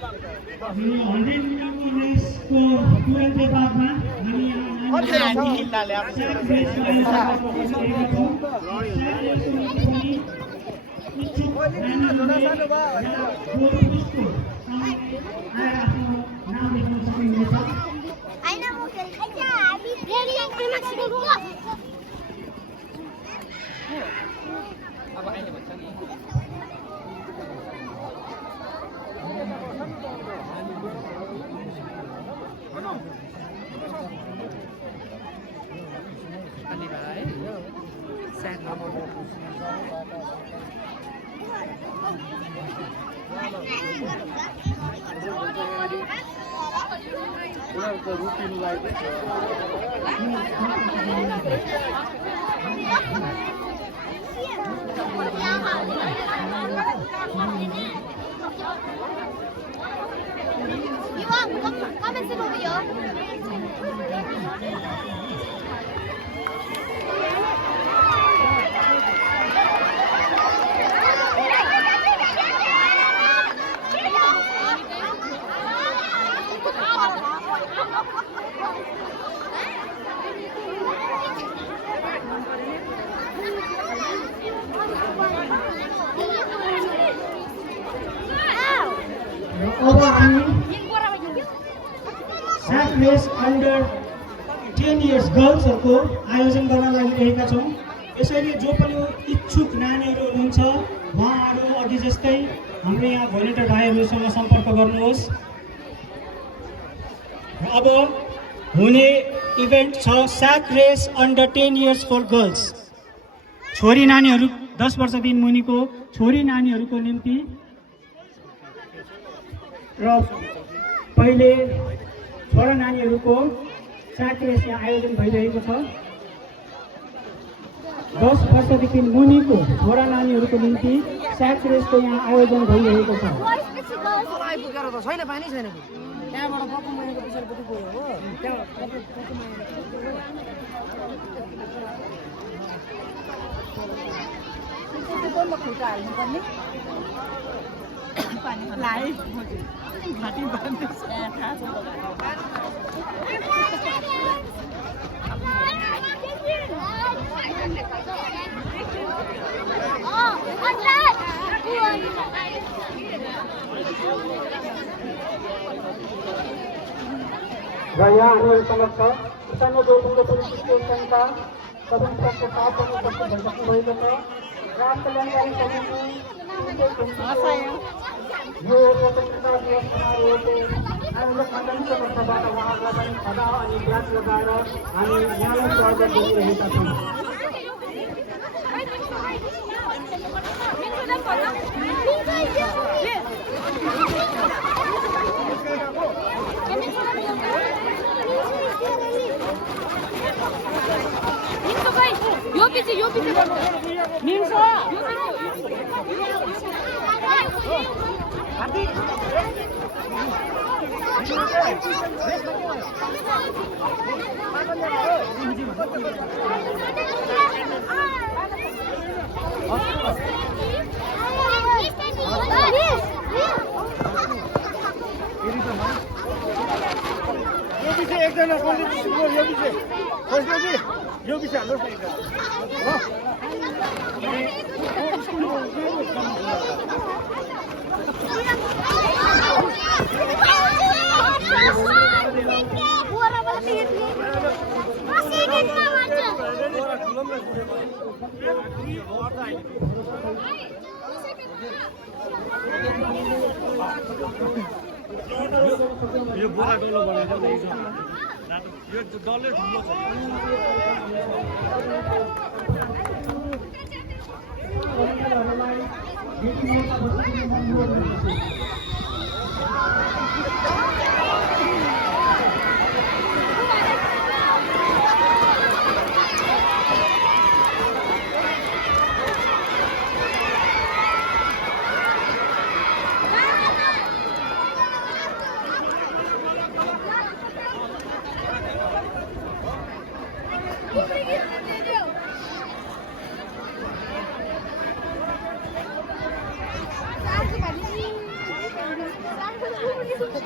100 मिटरको रेसको तुरन्तै बादमा हामी स्याक रेस अन्डर 10 इयर्स गर्ल्सहरूको आयोजन गर्न लागिरहेका छौँ। यसैले जो पनि इच्छुक नानीहरू हुनुहुन्छ उहाँहरू अघि जस्तै हाम्रो यहाँ भोलिन्टियर भाइहरूसँग सम्पर्क गर्नुहोस्। अब हुने इभेन्ट छ sack race under 10 years for girls. छोरी नानीहरू 10 वर्षदेखि मुनिको छोरी नानीहरूको निम्ति र पहिले छोरा नानीहरूको स्याक रेस यहाँ आयोजन भइरहेको छ। 10 वर्षदेखि मुनिको छोरा नानीहरूको निम्ति स्याक रेसको यहाँ आयोजन भइरहेको छ। र यहाँ हामीहरू समक्ष स्थानीय जोडबन्द पुलिस स्टेसनका सदस्यको साथ उपस्थित भइसक्नु भएको छ। ग्राम कल्याणकारी समिति यो स्वतन्त्रता दिवस समारोहको आयोजक मण्डलीको तर्फबाट उहाँहरूलाई पनि खदा अनि ब्याज लगाएर हामी यहाँलाई स्वागत गरिरहेका छौँ। यो पीछे मिन्छ एकजना यो पीछे हाल्नुहोस् न यो बोरा डल्लो बनाइन्छ यो डल्लै ठुलो छ। Hey,